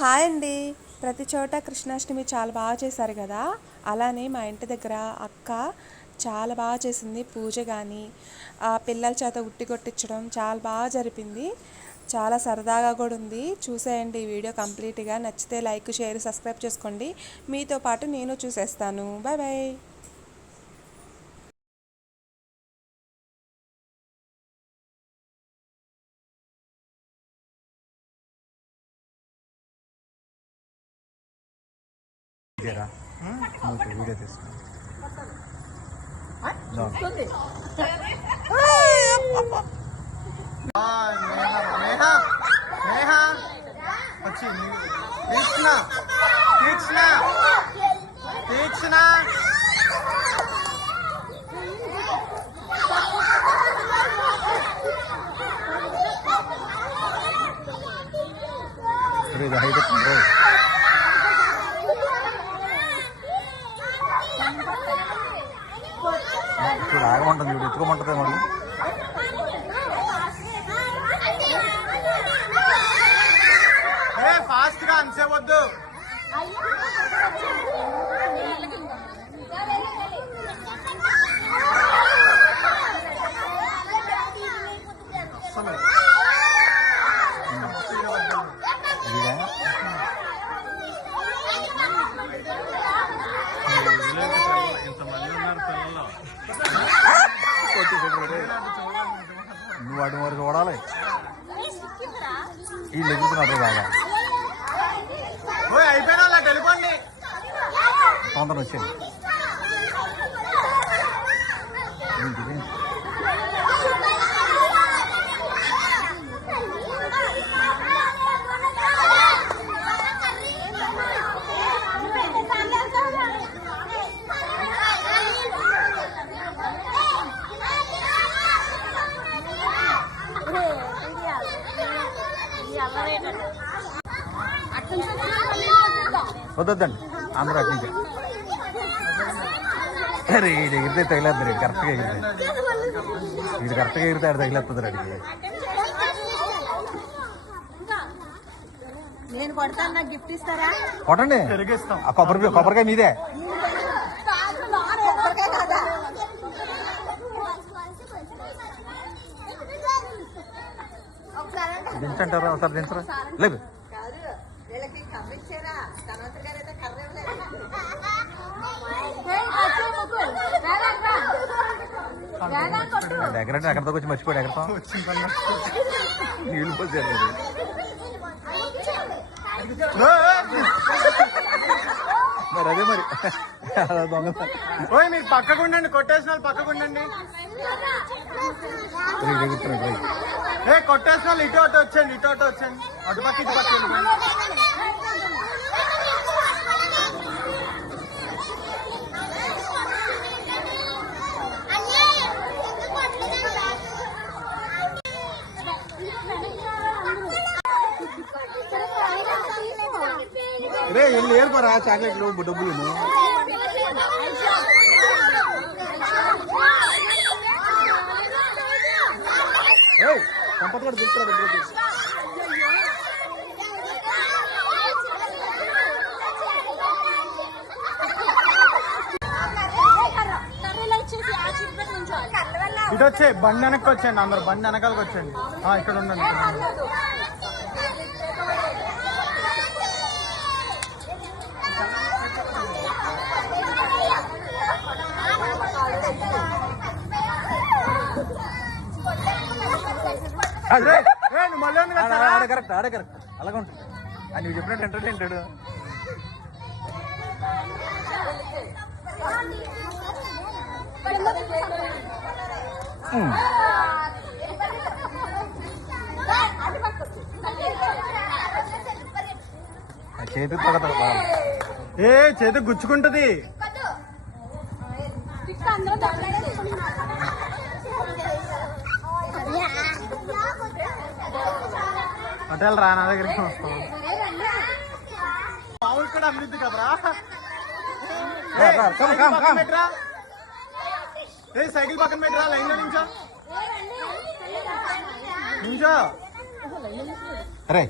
Hi అండి. ప్రతి చోట కృష్ణాష్టమి చాలా బాగా చేశారు కదా. అలానే మా ఇంటి దగ్గర అక్క చాలా బాగా చేసింది పూజ కానీ ఆ పిల్లల చేత ఉట్టి కొట్టించడం చాలా బాగా జరిపింది. చాలా సరదాగా కూడా ఉంది. చూసేయండి ఈ వీడియో కంప్లీట్గా. నచ్చితే లైక్ షేర్ సబ్స్క్రైబ్ చేసుకోండి. మీతో పాటు నేను చూసేస్తాను. బాయ్ బాయ్ ఇదేరా నువ్వు వీడియో తీసుకో నేహ నేహ వచ్చి తీక్షణ తీక్షణ తీక్షణ ఇది హైట్ ఆగమంటుంది చూడు. ఎత్తుకోమంటుంది మరి అనిసేవద్దు ఇదిగా వాడి మరి చూడాలి వీళ్ళు ఎగురుతున్నారు బాగా తొందర వచ్చేది వద్దొద్దండి. అందరూ అటు నుంచి. అరే ఇది ఎగిరితే తగిలేద్దు కరెక్ట్గా ఎగిరితే. ఇది కరెక్ట్గా ఎగిరితే ఆడు తగిలేస్తుంది అడిగి నేను కొడతాను నాకు గిఫ్ట్ ఇస్తారా? కొట్టండి. తిరిగిస్తాం ఆ కొబ్బరి కొబ్బరికాయ మీదే. దించంటారా? ఒకసారి దించరా? లేదు డెకరేట్ ఎక్కడితో వచ్చి మర్చిపోయాడు ఎక్కడతో పని నీళ్ళు పోసారు మరి అదే మరి. మీరు. పక్కకు ఉండండి కొట్టేసిన వాళ్ళు పక్కకు ఉండండి. ఎగురుతున్నాడు రైట్ ఏ కొట్టేసిన వాళ్ళు ఇటు అటు వచ్చండి ఇటు అటు వచ్చండి అటు పక్క ఇటు పక్క వెళ్ళిపోండి రే వెళ్ళి ఏరుకోరా చాక్లెట్లు డబ్బులు సంపత్ గారు ఇటు వచ్చే బండి వెనక్కి వచ్చేయండి అందరు బండి వెనకాలకి వచ్చేయండి. ఆ, ఇక్కడ ఉండండి ఇక్కడ ఉండండి. అదే. ఏ, నువ్వు మళ్ళీ ఉంది ఆడ- కరెక్ట్ ఆడే కరెక్ట్ అలాగే ఉంటుంది. అని నువ్వు చెప్పినట్టు చేతి ఏ చేతి గుచ్చుకుంటది. హోటల్ రా నా దగ్గరికి వస్తాం. మామూలు కూడా అమ్మిద్ది కదరా? ఏ సైకిల్ పక్కన పెట్టరా? లైన్లో నించో. నించో. అరే